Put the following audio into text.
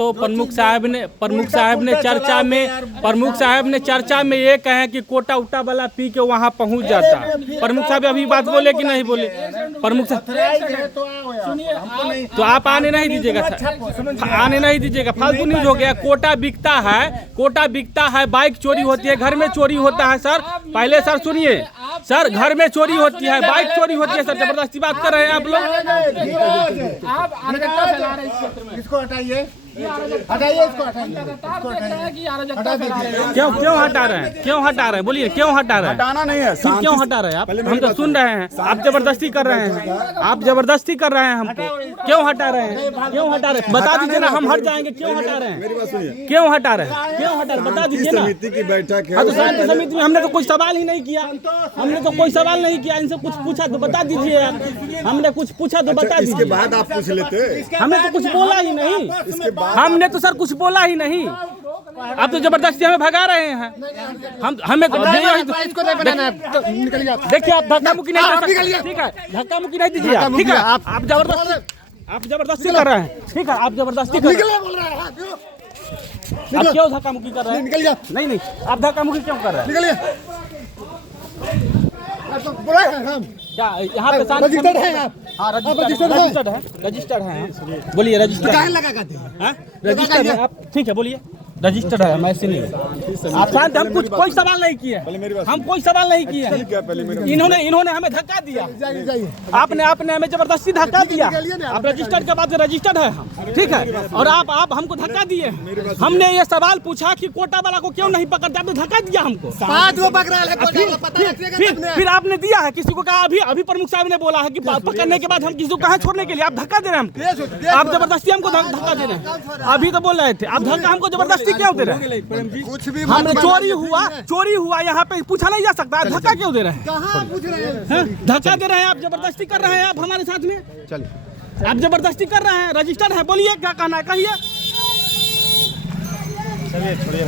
तो प्रमुख साहब ने चर्चा में ये कहे कि कोटा उटा वाला पी के वहाँ पहुँच जाता। प्रमुख साहब अभी बात बोले कि नहीं बोले? प्रमुख साहब तो आप आने नहीं दीजिएगा, फालतू न्यूज हो गया। कोटा बिकता है, बाइक चोरी होती है, घर में चोरी होता है। सर पहले सर सुनिए सर, घर में चोरी होती है, बाइक चोरी होती है। सर जबरदस्ती बात कर रहे हैं आप लोग। इसको हटाइए, इसको क्यों हटा रहे हैं? बोलिए क्यों हटा रहे हैं? हटाना नहीं है, क्यों हटा रहे हैं आप? हम तो सुन रहे हैं, आप जबरदस्ती कर रहे हैं, हमको। क्यों हटा रहे हैं? बता दीजिए ना, हम हट जाएंगे। क्यों हटा रहे हैं? मेरी बात सुनिए। क्यों हटा रहे हैं? बता दीजिए ना। समिति की बैठक है, तो शांति समिति में हमने तो कोई सवाल ही नहीं किया, इनसे कुछ पूछा तो बता दीजिए आप। हमने कुछ पूछा तो बता दीजिए। इसके बाद आप पूछ लेते। हमने तो कुछ बोला ही नहीं, हमने तो सर कुछ बोला ही नहीं। आप तो जबरदस्ती हमें भगा रहे हैं। हमें देखिए, आप धक्का मुक्की नहीं कर सकते, ठीक है? धक्का मुक्की नहीं दीजिए, ठीक है? आप जबरदस्ती कर रहे हैं, ठीक है? आप जबरदस्ती कर रहे हैं। आप क्यों धक्का मुक्की कर रहे हैं? निकल जा। नहीं, आप धक्का मुक्की क्यों कर रहे हैं? निकलिए। क्या यहाँ पे रजिस्टर्ड है आप? हाँ, रजिस्टर्ड है। बोलिए रजिस्टर्ड है आप, ठीक है? बोलिए रजिस्टर्ड है, मैं नहीं। आप शांत, हम कोई सवाल नहीं किए, इन्होंने हमें धक्का दिया। आपने हमें जबरदस्ती धक्का दिया। आप रजिस्टर्ड के बाद रजिस्टर्ड है हम, ठीक है? और आप हमको धक्का दिए। हमने ये सवाल पूछा कि कोटा वाला को क्यों नहीं पकड़ते, आपने धक्का दिया हमको। फिर आपने दिया है, किसी को कहा। अभी प्रमुख साहब ने बोला है कि पकड़ने के बाद हम किसी को कहा छोड़ने के लिए, आप धक्का दे रहे हैं हमको। आप जबरदस्ती हमको धक्का दे रहे हैं। अभी तो बोल रहे थे, आप धक्का हमको जबरदस्ती क्यों दे रहे हैं? कुछ भी हमने चोरी हुआ यहाँ पे पूछा नहीं जा सकता, धक्का क्यों दे रहे हैं? कहाँ पूछ रहे हैं? धक्का दे रहे हैं आप, जबरदस्ती कर रहे हैं आप हमारे साथ में। चलिए, आप जबरदस्ती कर रहे हैं। रजिस्टर्ड है, बोलिए क्या कहना है, कहिए। छोड़िए